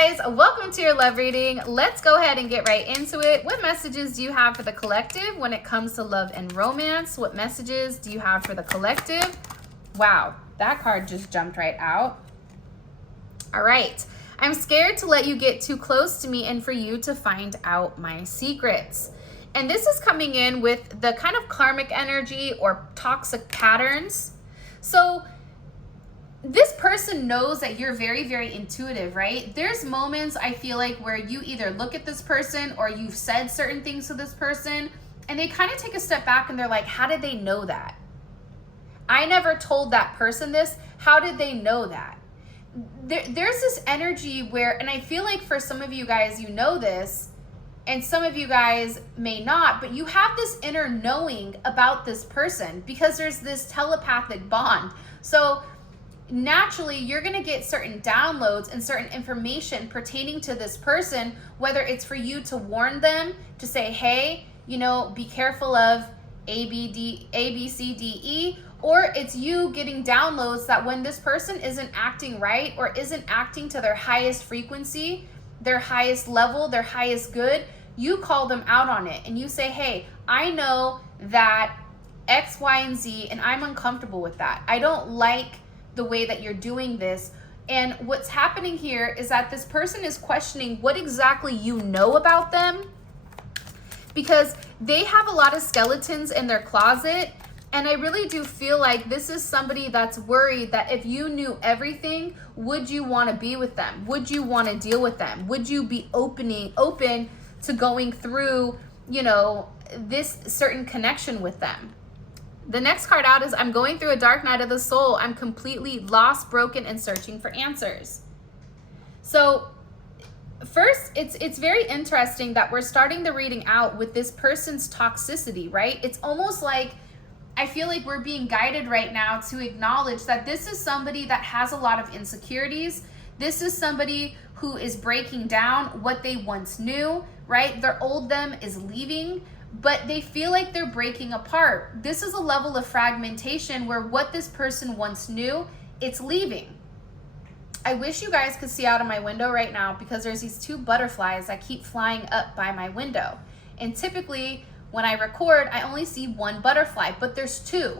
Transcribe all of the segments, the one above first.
guys, welcome to your love reading. Let's go ahead and get right into it. What messages do you have for the collective when it comes to love and romance? What messages do you have for the collective? Wow, that card just jumped right out. All right, I'm scared to let you get too close to me and for you to find out my secrets. And this is coming in with the kind of karmic energy or toxic patterns. So this person knows that you're very, very intuitive, right? There's moments I feel like where you either look at this person or you've said certain things to this person and they kind of take a step back and they're like, how did they know that? I never told that person this. How did they know that? There's this energy where, and I feel like for some of you guys, you know this, and some of you guys may not, but you have this inner knowing about this person because there's this telepathic bond. So naturally, you're going to get certain downloads and certain information pertaining to this person, whether it's for you to warn them, to say, hey, you know, be careful of A, B, C, D, E, or it's you getting downloads that when this person isn't acting right or isn't acting to their highest frequency, their highest level, their highest good, you call them out on it and you say, hey, I know that X, Y, and Z, and I'm uncomfortable with that. I don't like the way that you're doing this. And what's happening here is that this person is questioning what exactly you know about them because they have a lot of skeletons in their closet. And I really do feel like this is somebody that's worried that if you knew everything, would you want to be with them? Would you want to deal with them? Would you be open to going through, you know, this certain connection with them? The next card out is I'm going through a dark night of the soul. I'm completely lost, broken, and searching for answers. So first, it's very interesting that we're starting the reading out with this person's toxicity, right? It's almost like I feel like we're being guided right now to acknowledge that this is somebody that has a lot of insecurities. This is somebody who is breaking down what they once knew, right? Their old them is leaving, but they feel like they're breaking apart. This is a level of fragmentation where what this person once knew, it's leaving. I wish you guys could see out of my window right now because there's these two butterflies that keep flying up by my window. And typically when I record, I only see one butterfly, but there's two.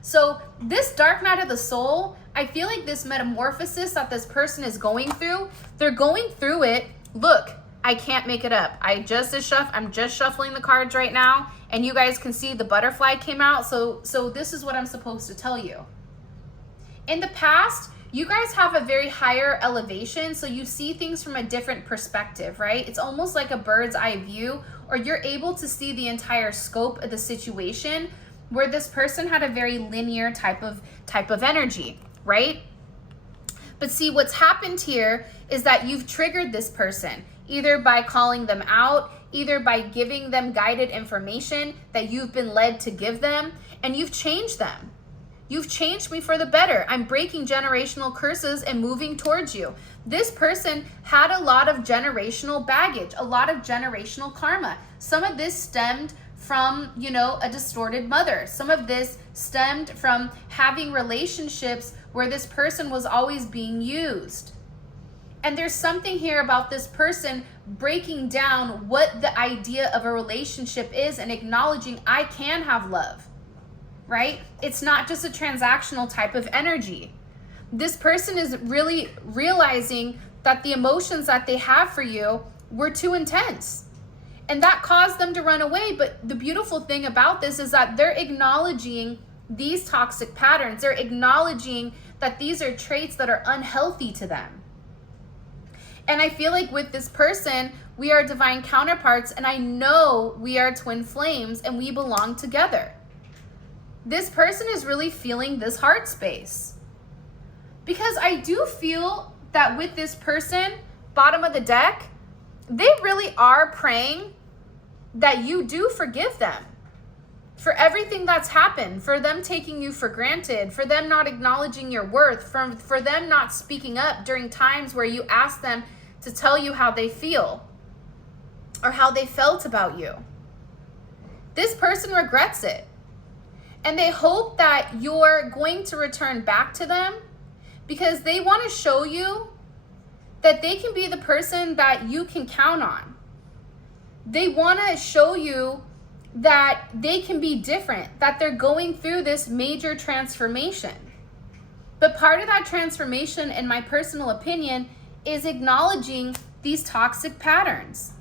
So this dark night of the soul, I feel like this metamorphosis that this person is going through, they're going through it. Look, I can't make it up. I'm just shuffling the cards right now and you guys can see the butterfly came out. So this is what I'm supposed to tell you. In the past, you guys have a very higher elevation, so you see things from a different perspective, right? It's almost like a bird's eye view, or you're able to see the entire scope of the situation where this person had a very linear type of energy, right? But see, what's happened here is that you've triggered this person, either by calling them out, either by giving them guided information that you've been led to give them, and you've changed them. You've changed me for the better. I'm breaking generational curses and moving towards you. This person had a lot of generational baggage, a lot of generational karma. Some of this stemmed from, you know, a distorted mother. Some of this stemmed from having relationships where this person was always being used. And there's something here about this person breaking down what the idea of a relationship is and acknowledging I can have love, right? It's not just a transactional type of energy. This person is really realizing that the emotions that they have for you were too intense. And that caused them to run away. But the beautiful thing about this is that they're acknowledging these toxic patterns. They're acknowledging that these are traits that are unhealthy to them. And I feel like with this person, we are divine counterparts, and I know we are twin flames and we belong together. This person is really feeling this heart space. Because I do feel that with this person, bottom of the deck, they really are praying that you do forgive them for everything that's happened, for them taking you for granted, for them not acknowledging your worth, for them not speaking up during times where you ask them to tell you how they feel or how they felt about you. This person regrets it. And they hope that you're going to return back to them because they want to show you that they can be the person that you can count on. They want to show you that they can be different, that they're going through this major transformation. But part of that transformation, in my personal opinion, is acknowledging these toxic patterns.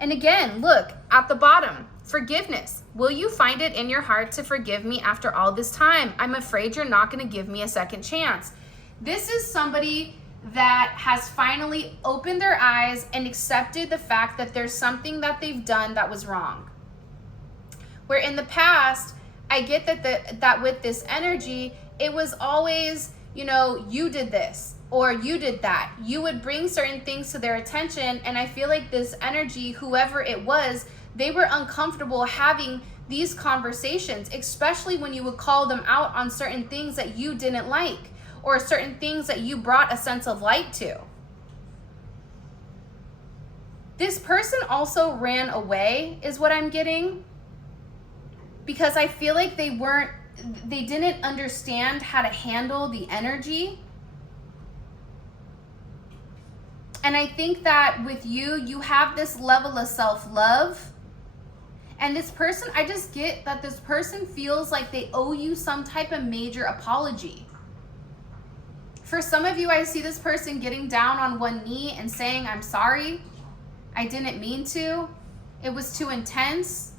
And again, look at the bottom, forgiveness. Will you find it in your heart to forgive me after all this time? I'm afraid you're not going to give me a second chance. This is somebody that has finally opened their eyes and accepted the fact that there's something that they've done that was wrong. Where in the past, I get that with this energy, it was always, you know, you did this or you did that. You would bring certain things to their attention, and I feel like this energy, whoever it was, they were uncomfortable having these conversations, especially when you would call them out on certain things that you didn't like or certain things that you brought a sense of light to. This person also ran away, is what I'm getting, because I feel like they didn't understand how to handle the energy. And I think that with you, you have this level of self-love. And this person, I just get that this person feels like they owe you some type of major apology. For some of you, I see this person getting down on one knee and saying, I'm sorry. I didn't mean to. It was too intense.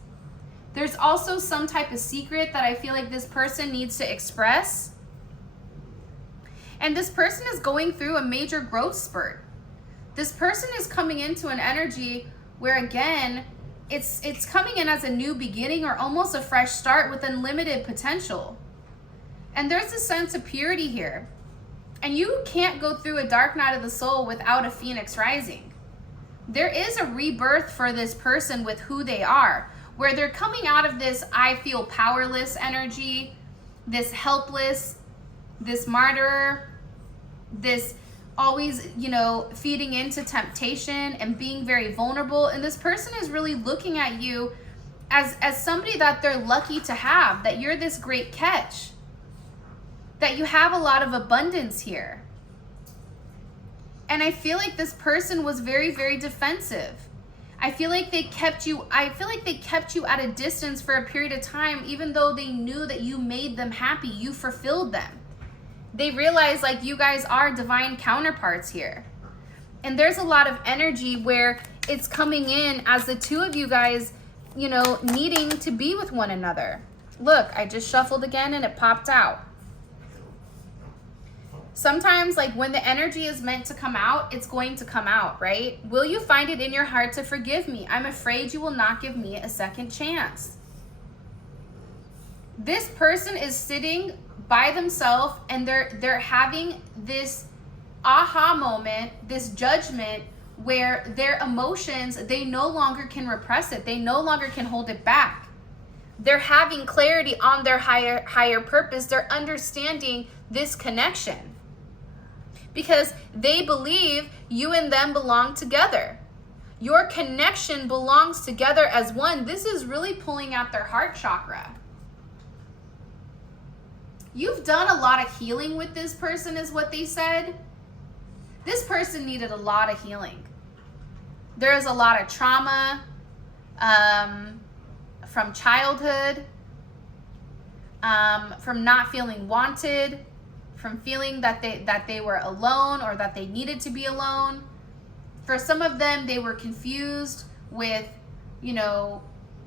There's also some type of secret that I feel like this person needs to express. And this person is going through a major growth spurt. This person is coming into an energy where, again, it's coming in as a new beginning or almost a fresh start with unlimited potential. And there's a sense of purity here. And you can't go through a dark night of the soul without a phoenix rising. There is a rebirth for this person with who they are, where they're coming out of this I feel powerless energy, this helpless, this martyr, this always, you know, feeding into temptation and being very vulnerable. And this person is really looking at you as somebody that they're lucky to have, that you're this great catch, that you have a lot of abundance here. And I feel like this person was very, very defensive. I feel like they kept you at a distance for a period of time, even though they knew that you made them happy, you fulfilled them. They realize like you guys are divine counterparts here. And there's a lot of energy where it's coming in as the two of you guys, you know, needing to be with one another. Look, I just shuffled again and it popped out. Sometimes, like when the energy is meant to come out, it's going to come out, right? Will you find it in your heart to forgive me? I'm afraid you will not give me a second chance. This person is sitting by themselves and they're having this aha moment, this judgment where their emotions, they no longer can repress it. They no longer can hold it back. They're having clarity on their higher purpose. They're understanding this connection because they believe you and them belong together. Your connection belongs together as one. This is really pulling out their heart chakra. You've done a lot of healing with this person, is what they said. This person needed a lot of healing. There's a lot of trauma from childhood, from not feeling wanted, from feeling that they were alone or that they needed to be alone. For some of them, they were confused with, you know,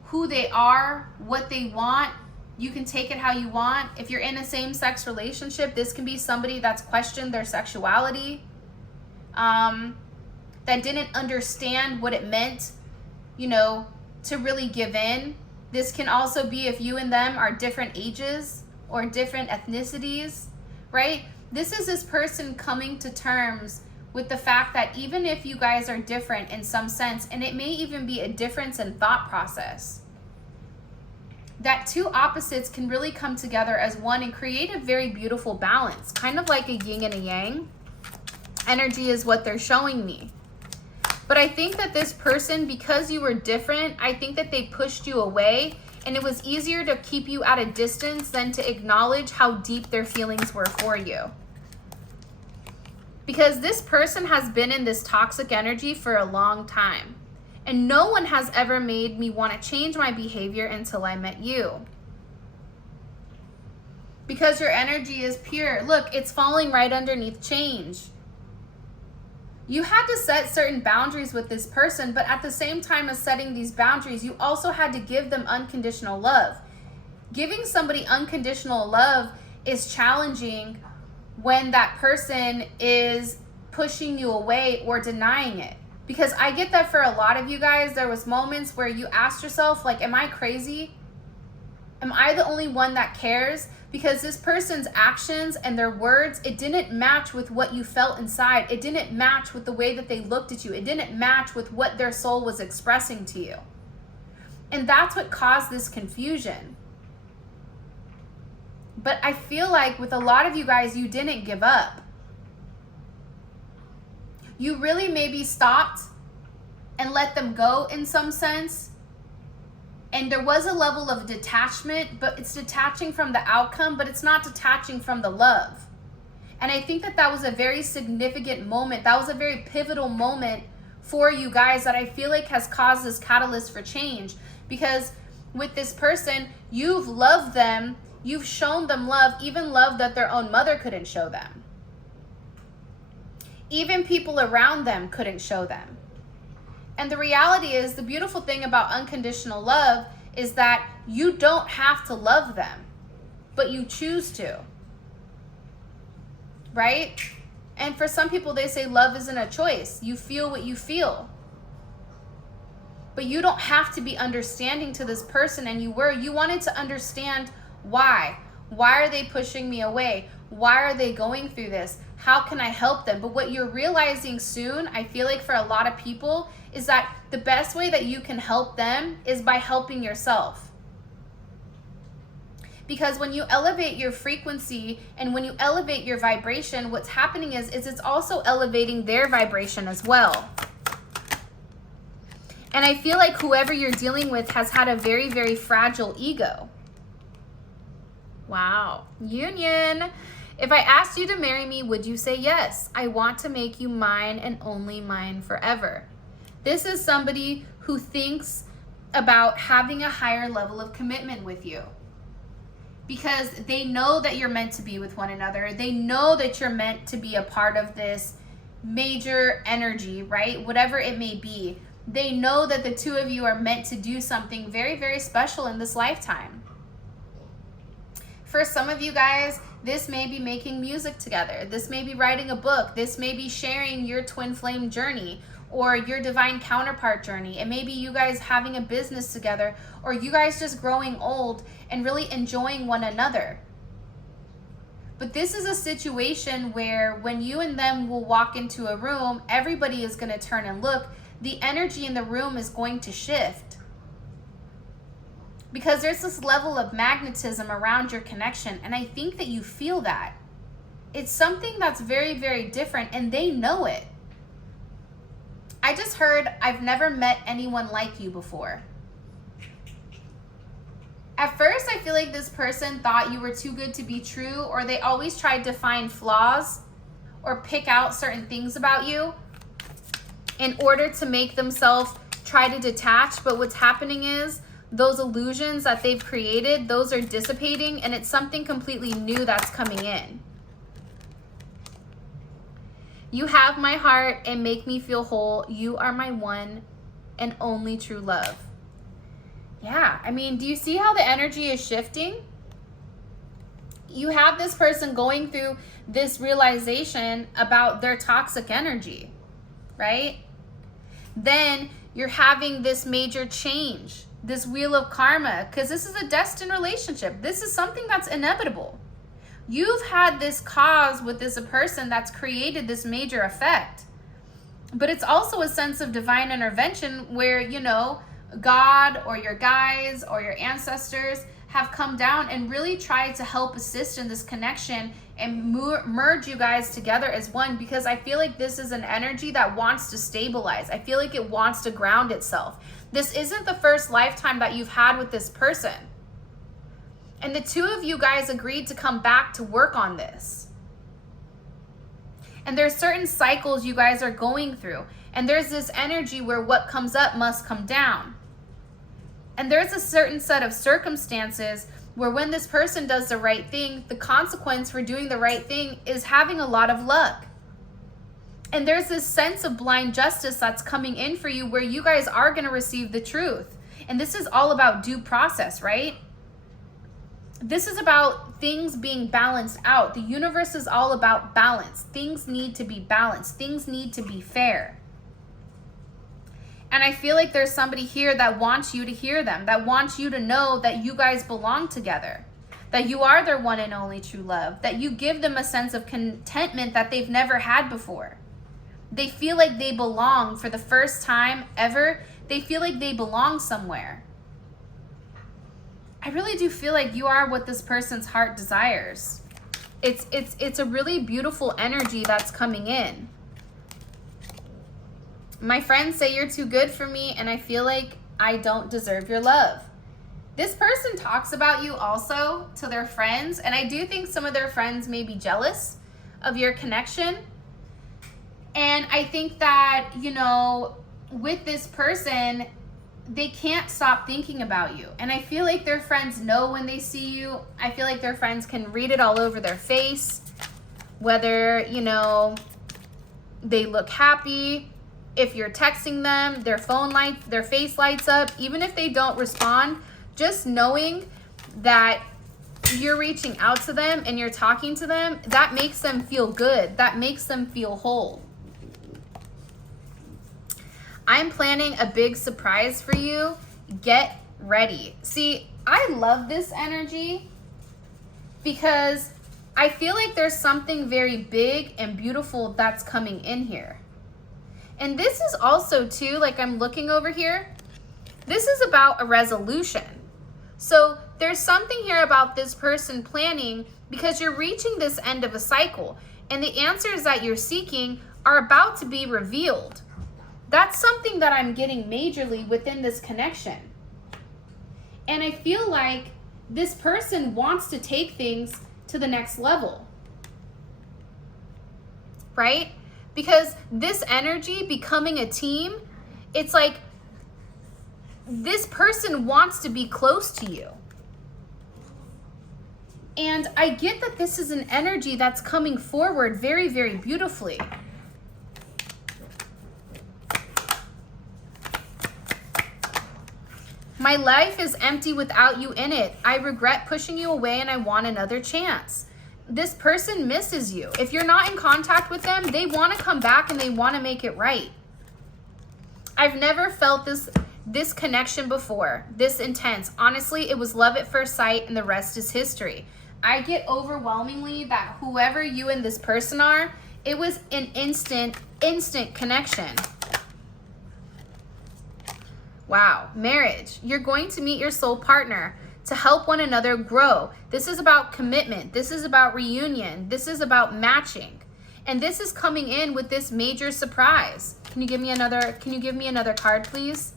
who they are, what they want. You can take it how you want. If you're in a same-sex relationship, this can be somebody that's questioned their sexuality, that didn't understand what it meant, you know, to really give in. This can also be if you and them are different ages or different ethnicities, right? This is this person coming to terms with the fact that even if you guys are different in some sense, and it may even be a difference in thought process, that two opposites can really come together as one and create a very beautiful balance, kind of like a yin and a yang. Energy is what they're showing me. But I think that this person, because you were different, I think that they pushed you away, and it was easier to keep you at a distance than to acknowledge how deep their feelings were for you. Because this person has been in this toxic energy for a long time. And no one has ever made me want to change my behavior until I met you. Because your energy is pure. Look, it's falling right underneath change. You had to set certain boundaries with this person, but at the same time as setting these boundaries, you also had to give them unconditional love. Giving somebody unconditional love is challenging when that person is pushing you away or denying it. Because I get that for a lot of you guys, there was moments where you asked yourself, like, am I crazy? Am I the only one that cares? Because this person's actions and their words, it didn't match with what you felt inside. It didn't match with the way that they looked at you. It didn't match with what their soul was expressing to you. And that's what caused this confusion. But I feel like with a lot of you guys, you didn't give up. You really maybe stopped and let them go in some sense. And there was a level of detachment, but it's detaching from the outcome, but it's not detaching from the love. And I think that that was a very significant moment. That was a very pivotal moment for you guys that I feel like has caused this catalyst for change. Because with this person, you've loved them. You've shown them love, even love that their own mother couldn't show them. Even people around them couldn't show them. And the reality is, the beautiful thing about unconditional love is that you don't have to love them, but you choose to. Right? And for some people, they say love isn't a choice. You feel what you feel. But you don't have to be understanding to this person, and you wanted to understand why. Why are they pushing me away? Why are they going through this? How can I help them? But what you're realizing soon, I feel like for a lot of people, is that the best way that you can help them is by helping yourself. Because when you elevate your frequency and when you elevate your vibration, what's happening is it's also elevating their vibration as well. And I feel like whoever you're dealing with has had a very, very fragile ego. Wow. Union. If I asked you to marry me, would you say yes? I want to make you mine and only mine forever. This is somebody who thinks about having a higher level of commitment with you. Because they know that you're meant to be with one another. They know that you're meant to be a part of this major energy, right? Whatever it may be. They know that the two of you are meant to do something very, very special in this lifetime. For some of you guys, this may be making music together. This may be writing a book. This may be sharing your twin flame journey or your divine counterpart journey. It may be you guys having a business together, or you guys just growing old and really enjoying one another. But this is a situation where when you and them will walk into a room, everybody is going to turn and look. The energy in the room is going to shift. Because there's this level of magnetism around your connection, and I think that you feel that. It's something that's very, very different, and they know it. I just heard, I've never met anyone like you before. At first, I feel like this person thought you were too good to be true, or they always tried to find flaws or pick out certain things about you in order to make themselves try to detach. But what's happening is, those illusions that they've created, those are dissipating, and it's something completely new that's coming in. You have my heart and make me feel whole. You are my one and only true love. Yeah, I mean, do you see how the energy is shifting? You have this person going through this realization about their toxic energy, right? Then you're having this major change. This wheel of karma, because this is a destined relationship. This is something that's inevitable. You've had this cause with this person that's created this major effect. But it's also a sense of divine intervention where, you know, God or your guides or your ancestors have come down and really tried to help assist in this connection and merge you guys together as one, because I feel like this is an energy that wants to stabilize. I feel like it wants to ground itself. This isn't the first lifetime that you've had with this person. And the two of you guys agreed to come back to work on this. And there's certain cycles you guys are going through. And there's this energy where what comes up must come down. And there's a certain set of circumstances where when this person does the right thing, the consequence for doing the right thing is having a lot of luck. And there's this sense of blind justice that's coming in for you where you guys are going to receive the truth. And this is all about due process, right? This is about things being balanced out. The universe is all about balance. Things need to be balanced. Things need to be fair. And I feel like there's somebody here that wants you to hear them, that wants you to know that you guys belong together, that you are their one and only true love, that you give them a sense of contentment that they've never had before. They feel like they belong for the first time ever. They feel like they belong somewhere. I really do feel like you are what this person's heart desires. It's a really beautiful energy that's coming in. My friends say you're too good for me, and I feel like I don't deserve your love. This person talks about you also to their friends, and I do think some of their friends may be jealous of your connection. And I think that, you know, with this person, they can't stop thinking about you. And I feel like their friends know when they see you. I feel like their friends can read it all over their face, whether, you know, they look happy. If you're texting them, their face lights up. Even if they don't respond, just knowing that you're reaching out to them and you're talking to them, that makes them feel good. That makes them feel whole. I'm planning a big surprise for you. Get ready. See, I love this energy because I feel like there's something very big and beautiful that's coming in here. And this is also too, like I'm looking over here, this is about a resolution. So there's something here about this person planning because you're reaching this end of a cycle and the answers that you're seeking are about to be revealed. That's something that I'm getting majorly within this connection. And I feel like this person wants to take things to the next level, right? Because this energy becoming a team, it's like this person wants to be close to you. And I get that this is an energy that's coming forward very, very beautifully. My life is empty without you in it. I regret pushing you away and I want another chance. This person misses you. If you're not in contact with them, they want to come back and they want to make it right. I've never felt this connection before, this intense. Honestly, it was love at first sight and the rest is history. I get overwhelmingly that whoever you and this person are, it was an instant connection. Wow, marriage. You're going to meet your soul partner to help one another grow. This is about commitment. This is about reunion. This is about matching. And this is coming in with this major surprise. Can you give me another card, please?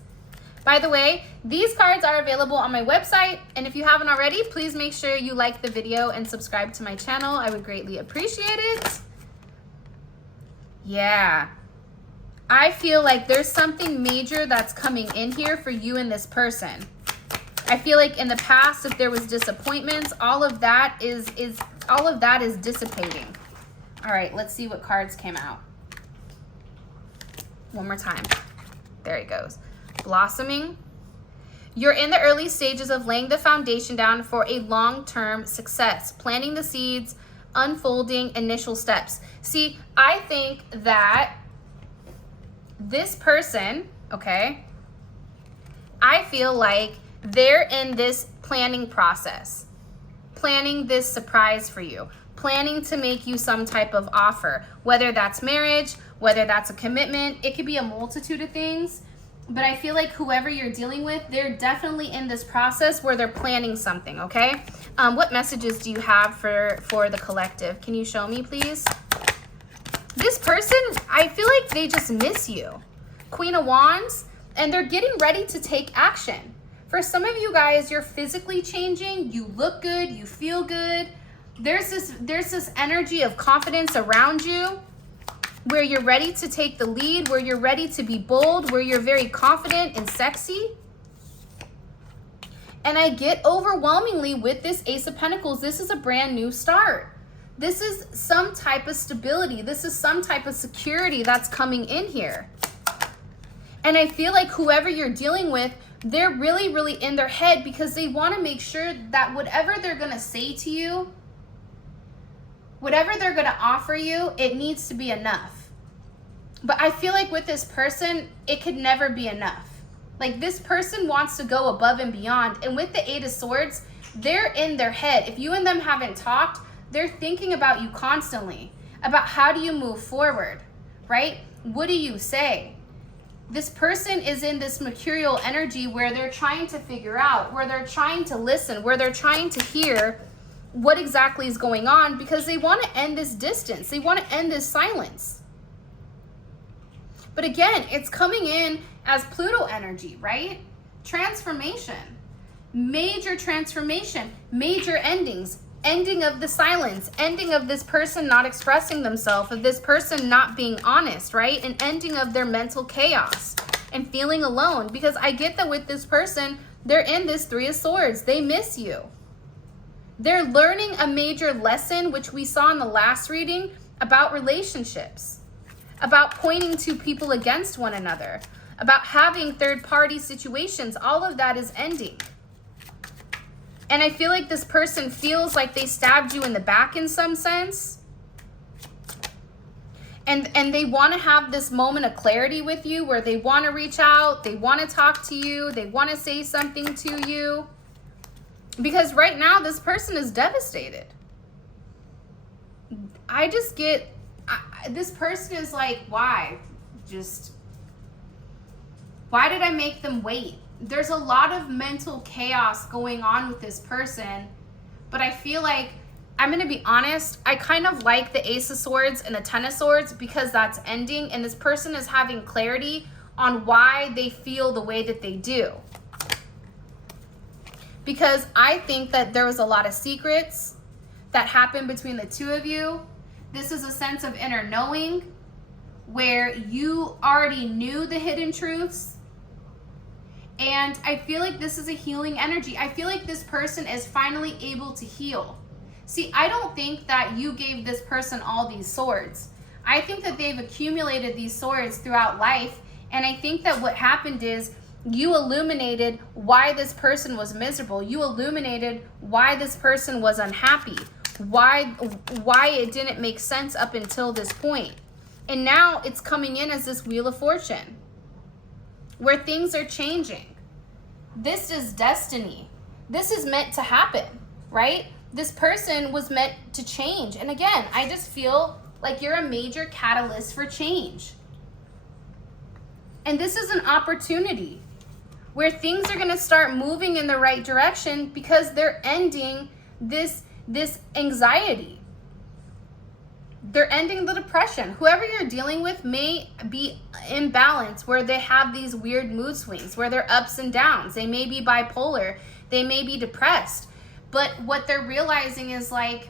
By the way, these cards are available on my website. And if you haven't already, please make sure you like the video and subscribe to my channel. I would greatly appreciate it. Yeah. I feel like there's something major that's coming in here for you and this person. I feel like in the past, if there was disappointments, all of that is dissipating. All right, let's see what cards came out. One more time. There it goes. Blossoming. You're in the early stages of laying the foundation down for a long-term success, planting the seeds, unfolding initial steps. See, I think that this person, okay, I feel like they're in this planning process, planning this surprise for you, planning to make you some type of offer, whether that's marriage, whether that's a commitment. It could be a multitude of things, but I feel like whoever you're dealing with, they're definitely in this process where they're planning something, okay? What messages do you have for the collective? Can you show me, please? This person, I feel like they just miss you. Queen of Wands, and they're getting ready to take action. For some of you guys, you're physically changing. You look good. You feel good. There's this energy of confidence around you. where you're ready to take the lead, where you're ready to be bold, where you're very confident and sexy. And I get overwhelmingly with this Ace of Pentacles, this is a brand new start. This is some type of stability. This is some type of security that's coming in here. And I feel like whoever you're dealing with, they're really, really in their head because they want to make sure that whatever they're going to say to you, whatever they're going to offer you, it needs to be enough. But I feel like with this person, it could never be enough. Like this person wants to go above and beyond. And with the Eight of Swords, they're in their head. If you and them haven't talked, they're thinking about you constantly, about how do you move forward, right? What do you say? This person is in this mercurial energy where they're trying to figure out, where they're trying to listen, where they're trying to hear what exactly is going on because they want to end this distance. They want to end this silence. But again, it's coming in as Pluto energy, right? Transformation, major transformation, major endings, ending of the silence, ending of this person not expressing themselves, of this person not being honest, right? An ending of their mental chaos and feeling alone. Because I get that with this person, they're in this Three of Swords. They miss you. They're learning a major lesson, which we saw in the last reading, about relationships, about pointing to people against one another, about having third-party situations. All of that is ending. And I feel like this person feels like they stabbed you in the back in some sense. And they want to have this moment of clarity with you where they want to reach out, they want to talk to you, they want to say something to you. Because right now, this person is devastated. I just get, this person is like, why? Why did I make them wait? There's a lot of mental chaos going on with this person, but I feel like, I'm going to be honest, I kind of like the Ace of Swords and the Ten of Swords because that's ending, and this person is having clarity on why they feel the way that they do. Because I think that there was a lot of secrets that happened between the two of you. This is a sense of inner knowing where you already knew the hidden truths. And I feel like this is a healing energy. I feel like this person is finally able to heal. See, I don't think that you gave this person all these swords. I think that they've accumulated these swords throughout life. And I think that what happened is you illuminated why this person was miserable. You illuminated why this person was unhappy. Why it didn't make sense up until this point. And now it's coming in as this Wheel of Fortune, where things are changing. This is destiny. This is meant to happen, right? This person was meant to change. And again, I just feel like you're a major catalyst for change. And this is an opportunity where things are going to start moving in the right direction because they're ending this anxiety. They're ending the depression. Whoever you're dealing with may be imbalanced, where they have these weird mood swings, where they're ups and downs. They may be bipolar. They may be depressed. But what they're realizing is like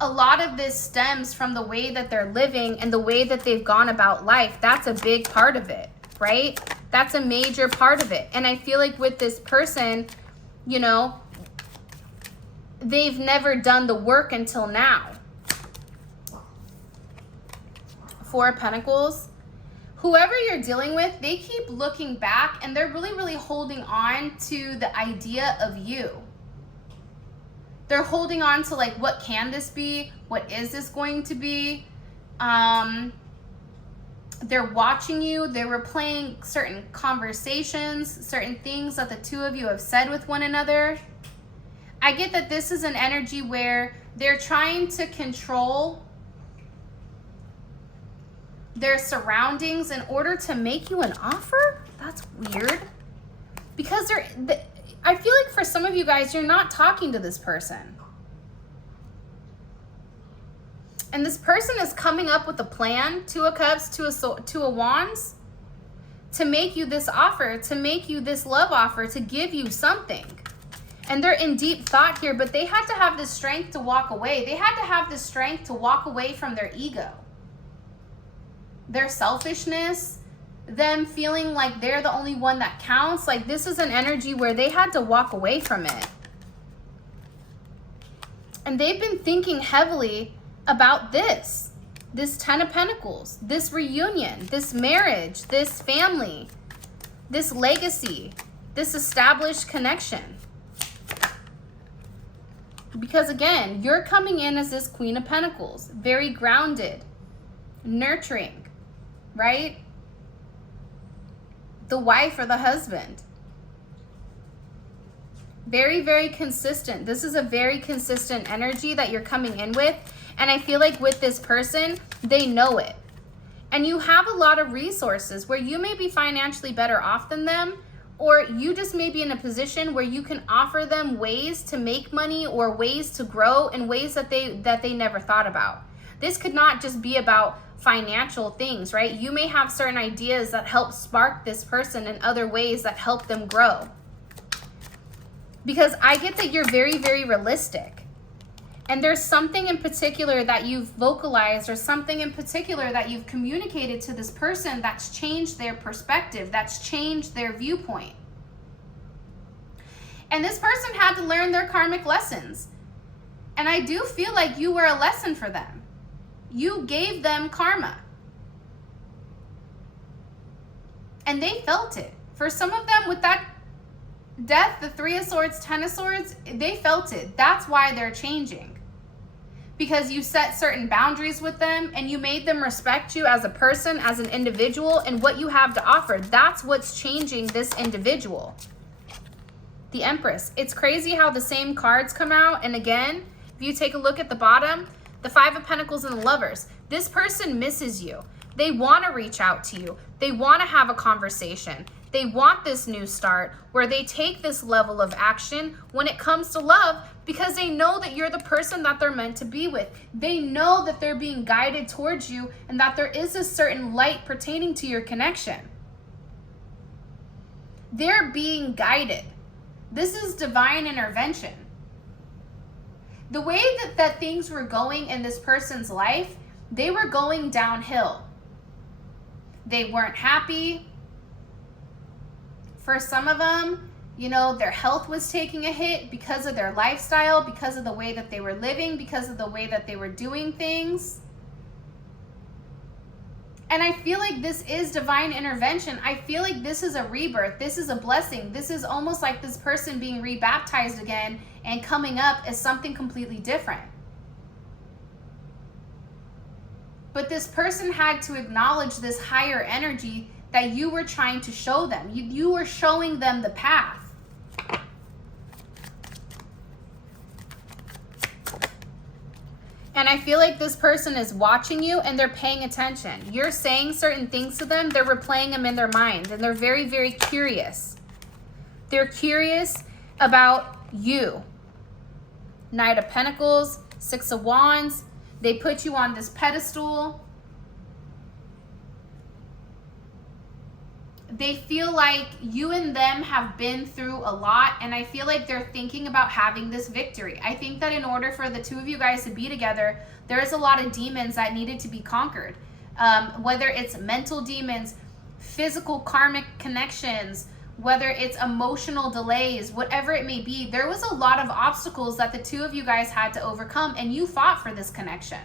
a lot of this stems from the way that they're living and the way that they've gone about life. That's a big part of it, right? That's a major part of it. And I feel like with this person, you know, they've never done the work until now. Four of Pentacles. Whoever you're dealing with, they keep looking back and they're really, really holding on to the idea of you. They're holding on to like, what can this be? What is this going to be? They're watching you. They're replaying certain conversations, certain things that the two of you have said with one another. I get that this is an energy where they're trying to control their surroundings in order to make you an offer. That's weird. Because I feel like for some of you guys, you're not talking to this person. And this person is coming up with a plan, Two of Cups, Two of Wands, to make you this offer, to make you this love offer, to give you something. And they're in deep thought here, but they had to have the strength to walk away. They had to have the strength to walk away from their ego. their selfishness, them feeling like they're the only one that counts. Like, this is an energy where they had to walk away from it. And they've been thinking heavily about this 10 of Pentacles, this reunion, this marriage, this family, this legacy, this established connection. Because again, you're coming in as this Queen of Pentacles, very grounded, nurturing, right? The wife or the husband. Very, very consistent. This is a very consistent energy that you're coming in with. And I feel like with this person, they know it. And you have a lot of resources where you may be financially better off than them, or you just may be in a position where you can offer them ways to make money or ways to grow in ways that they never thought about. This could not just be about financial things, right? You may have certain ideas that help spark this person in other ways that help them grow. Because I get that you're very, very realistic. And there's something in particular that you've vocalized or something in particular that you've communicated to this person that's changed their perspective, that's changed their viewpoint. And this person had to learn their karmic lessons. And I do feel like you were a lesson for them. You gave them karma. And they felt it. For some of them with that Death, the 3 of Swords, 10 of Swords, they felt it. That's why they're changing. Because you set certain boundaries with them and you made them respect you as a person, as an individual, and what you have to offer. That's what's changing this individual. The Empress. It's crazy how the same cards come out. And again, if you take a look at the bottom, the 5 of Pentacles and the Lovers. This person misses you. They want to reach out to you. They want to have a conversation. They want this new start where they take this level of action when it comes to love because they know that you're the person that they're meant to be with. They know that they're being guided towards you and that there is a certain light pertaining to your connection. They're being guided. This is divine intervention. The way that things were going in this person's life, they were going downhill. They weren't happy. For some of them, you know, their health was taking a hit because of their lifestyle, because of the way that they were living, because of the way that they were doing things. And I feel like this is divine intervention. I feel like this is a rebirth. This is a blessing. This is almost like this person being rebaptized again and coming up as something completely different. But this person had to acknowledge this higher energy that you were trying to show them. You were showing them the path. And I feel like this person is watching you and they're paying attention. You're saying certain things to them, they're replaying them in their mind, and they're very, very curious. They're curious about you. Knight of Pentacles, 6 of Wands. They put you on this pedestal. They feel like you and them have been through a lot, and I feel like they're thinking about having this victory. I think that in order for the two of you guys to be together, there is a lot of demons that needed to be conquered. Whether it's mental demons, physical karmic connections, whether it's emotional delays, whatever it may be, there was a lot of obstacles that the two of you guys had to overcome, and you fought for this connection.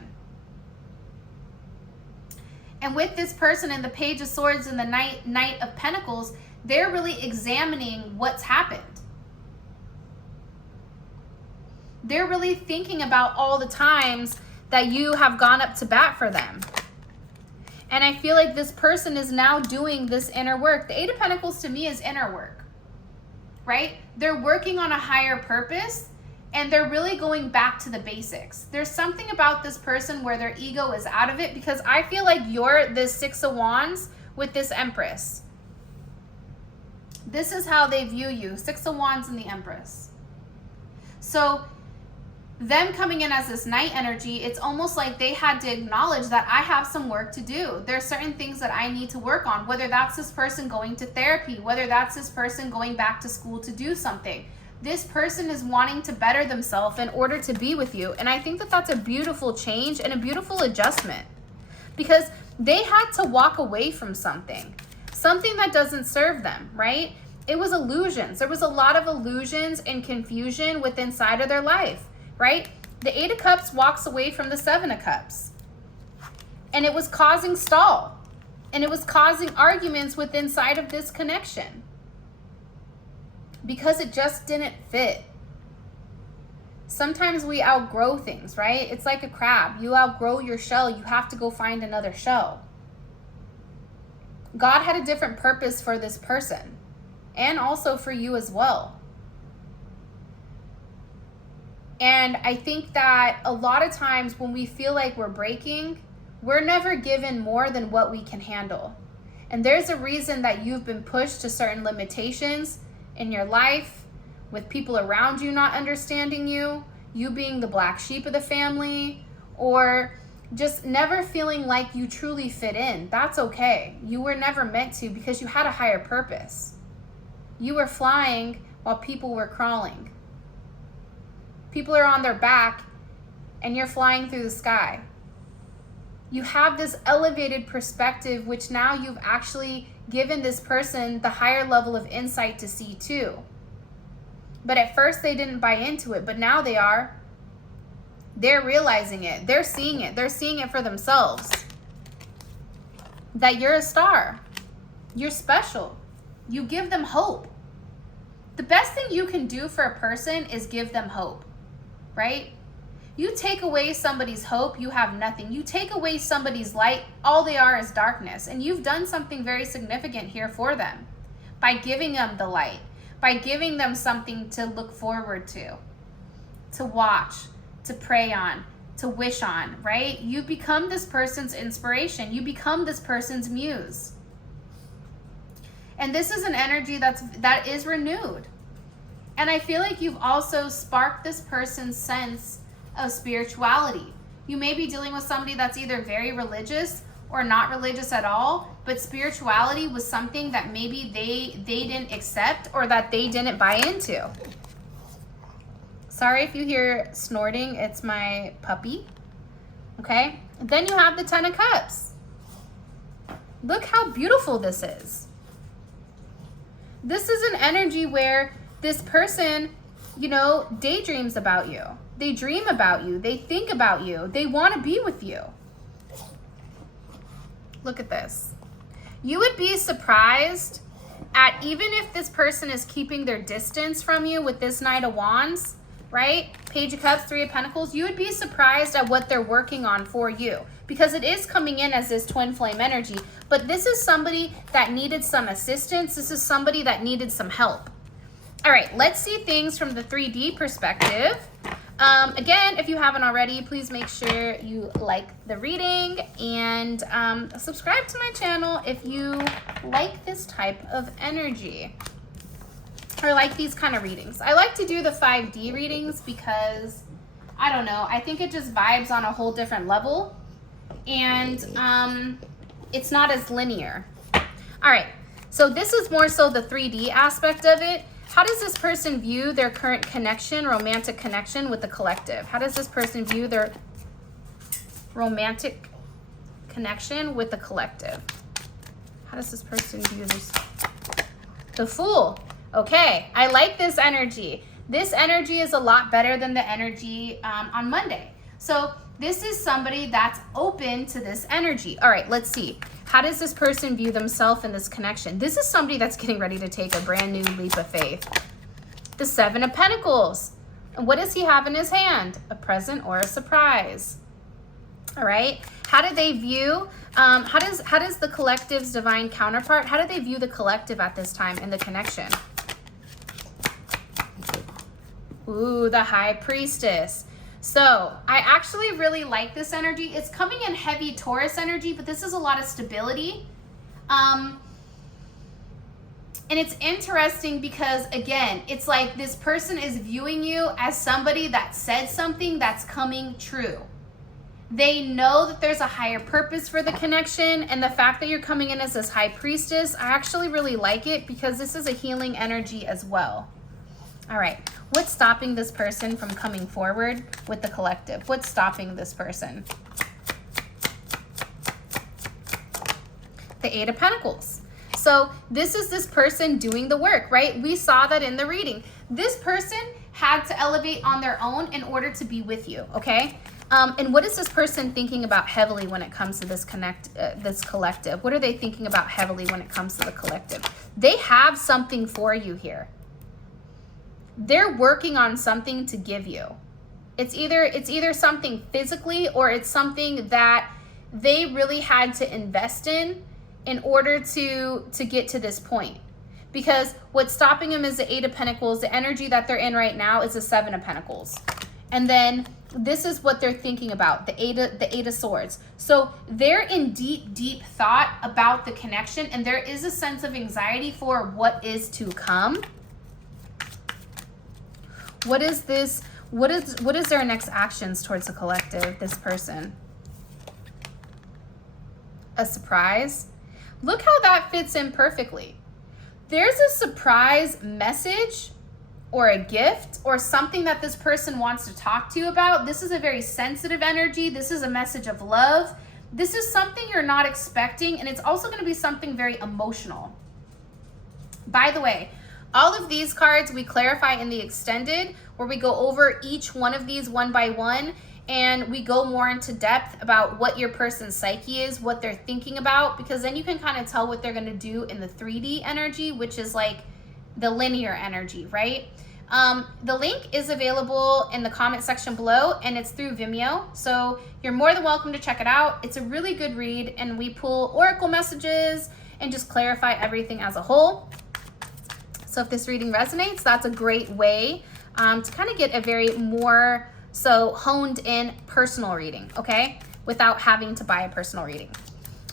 And with this person and the Page of Swords and the Knight of Pentacles, they're really examining what's happened. They're really thinking about all the times that you have gone up to bat for them. And I feel like this person is now doing this inner work. The 8 of Pentacles to me is inner work, right? They're working on a higher purpose. And they're really going back to the basics. There's something about this person where their ego is out of it, because I feel like you're this 6 of Wands with this Empress. This is how they view you, 6 of Wands and the Empress. So them coming in as this Knight energy, it's almost like they had to acknowledge that I have some work to do. There's certain things that I need to work on, whether that's this person going to therapy, whether that's this person going back to school to do something. This person is wanting to better themselves in order to be with you. And I think that that's a beautiful change and a beautiful adjustment. Because They had to walk away from something that doesn't serve them, right? It was illusions. There was a lot of illusions and confusion within inside of their life, right? The 8 of Cups walks away from the 7 of Cups. And it was causing stall. And it was causing arguments within inside of this connection. Because it just didn't fit. Sometimes we outgrow things, right? It's like a crab. You outgrow your shell. You have to go find another shell. God had a different purpose for this person. And also for you as well. And I think that a lot of times when we feel like we're breaking, we're never given more than what we can handle. And there's a reason that you've been pushed to certain limitations in your life, with people around you not understanding you, you being the black sheep of the family, or just never feeling like you truly fit in. That's okay. You were never meant to, because you had a higher purpose. You were flying while people were crawling. People are on their back and you're flying through the sky. You have this elevated perspective, which now you've actually given this person the higher level of insight to see too. But at first they didn't buy into it, but now they are. They're realizing it. They're seeing it. They're seeing it for themselves. That you're a star. You're special. You give them hope. The best thing you can do for a person is give them hope, right? You take away somebody's hope, you have nothing. You take away somebody's light, all they are is darkness. And you've done something very significant here for them by giving them the light, by giving them something to look forward to watch, to pray on, to wish on, right? You become this person's inspiration. You become this person's muse. And this is an energy that is renewed. And I feel like you've also sparked this person's sense of spirituality. You may be dealing with somebody that's either very religious or not religious at all, but spirituality was something that maybe they didn't accept or that they didn't buy into. Sorry if you hear snorting, it's my puppy. Okay? Then you have the 10 of Cups. Look how beautiful this is. This is an energy where this person, daydreams about you. They dream about you. They think about you. They want to be with you. Look at this. You would be surprised at, even if this person is keeping their distance from you with this Knight of Wands, right? Page of Cups, 3 of Pentacles. You would be surprised at what they're working on for you, because it is coming in as this twin flame energy. But this is somebody that needed some assistance. This is somebody that needed some help. All right, let's see things from the 3D perspective. Again, if you haven't already, please make sure you like the reading and subscribe to my channel if you like this type of energy or like these kind of readings. I like to do the 5D readings because, I don't know, I think it just vibes on a whole different level, and it's not as linear. All right, so this is more so the 3D aspect of it. How does this person view their current connection, romantic connection with the collective? How does this person view their romantic connection with the collective? How does this person view this? The Fool. Okay, I like this energy. This energy is a lot better than the energy on Monday. So this is somebody that's open to this energy. All right, let's see. How does this person view themselves in this connection? This is somebody that's getting ready to take a brand new leap of faith. The 7 of Pentacles. And what does he have in his hand? A present or a surprise. All right. How do they view, how does the collective's divine counterpart, how do they view the collective at this time in the connection? Ooh, the High Priestess. So I actually really like this energy. It's coming in heavy Taurus energy, but this is a lot of stability. And it's interesting because, again, it's like this person is viewing you as somebody that said something that's coming true. They know that there's a higher purpose for the connection, and the fact that you're coming in as this High Priestess, I actually really like it because this is a healing energy as well. All right, what's stopping this person from coming forward with the collective? What's stopping this person? The Eight of Pentacles. So this is this person doing the work, right? We saw that in the reading. This person had to elevate on their own in order to be with you, okay? And what is this person thinking about heavily when it comes to this collective? What are they thinking about heavily when it comes to the collective? They have something for you here. They're working on something to give you. It's either something physically, or it's something that they really had to invest in order to get to this point. Because what's stopping them is the Eight of Pentacles. The energy that they're in right now is the Seven of Pentacles. And then this is what they're thinking about, the Eight of Swords. So they're in deep, deep thought about the connection, and there is a sense of anxiety for what is to come. What is this? What is their next actions towards the collective, this person? A surprise. Look how that fits in perfectly. There's a surprise message or a gift or something that this person wants to talk to you about. This is a very sensitive energy. This is a message of love. This is something you're not expecting, and it's also going to be something very emotional. By the way, all of these cards we clarify in the extended, where we go over each one of these one by one, and we go more into depth about what your person's psyche is, what they're thinking about, because then you can kind of tell what they're going to do in the 3D energy, which is like the linear energy, right? The link is available in the comment section below, and it's through Vimeo, so you're more than welcome to check it out. It's a really good read, and we pull oracle messages and just clarify everything as a whole. So if this reading resonates, that's a great way to kind of get a very more honed in personal reading, okay? Without having to buy a personal reading.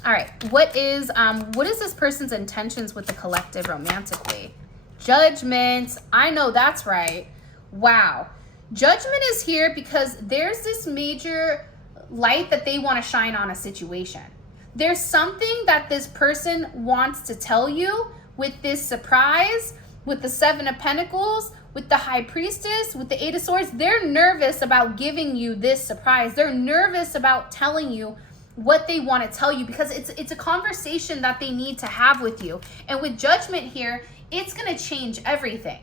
All right, what is this person's intentions with the collective romantically? Judgment. I know that's right. Wow. Judgment is here because there's this major light that they want to shine on a situation. There's something that this person wants to tell you with this surprise, with the Seven of Pentacles, with the High Priestess, with the Eight of Swords. They're nervous about giving you this surprise. They're nervous about telling you what they want to tell you, because it's a conversation that they need to have with you. And with Judgment here, it's going to change everything.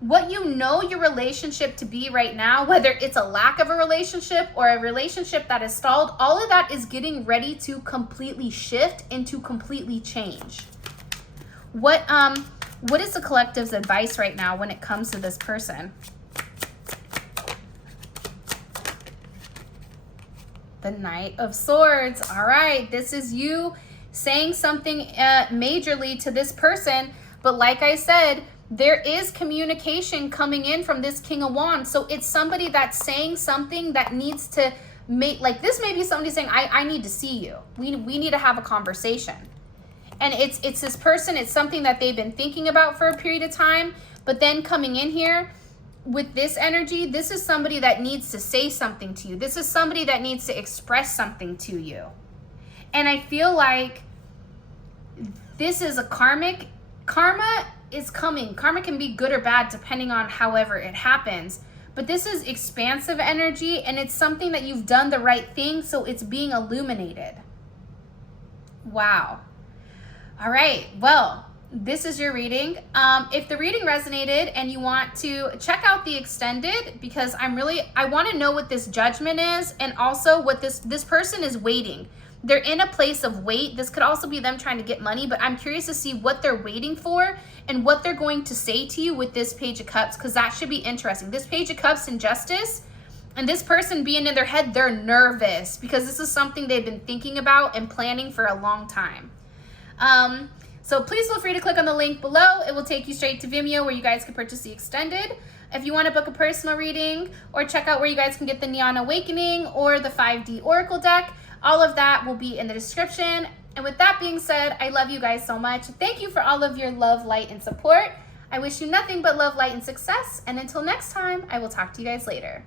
What you know your relationship to be right now, whether it's a lack of a relationship or a relationship that is stalled, all of that is getting ready to completely shift and to completely change. What is the collective's advice right now when it comes to this person? The Knight of Swords. All right, this is you saying something majorly to this person, but like I said, there is communication coming in from this King of Wands. So it's somebody that's saying something that needs to make, like this may be somebody saying, I need to see you. We need to have a conversation. And it's this person, it's something that they've been thinking about for a period of time, but then coming in here with this energy, this is somebody that needs to say something to you. This is somebody that needs to express something to you. And I feel like this is a karmic. Karma is coming. Karma can be good or bad depending on however it happens. But this is expansive energy, and it's something that you've done the right thing, so it's being illuminated. Wow. All right, well, this is your reading. If the reading resonated and you want to check out the extended, because I want to know what this Judgment is, and also what this person is waiting. They're in a place of wait. This could also be them trying to get money, but I'm curious to see what they're waiting for and what they're going to say to you with this Page of Cups, because that should be interesting. This Page of Cups in Justice, and this person being in their head, they're nervous because this is something they've been thinking about and planning for a long time. So please feel free to click on the link below. It will take you straight to Vimeo, where you guys can purchase the extended. If you want to book a personal reading, or check out where you guys can get the Neon Awakening or the 5D Oracle deck, all of that will be in the description. And with that being said, I love you guys so much. Thank you for all of your love, light, and support. I wish you nothing but love, light, and success. And until next time, I will talk to you guys later.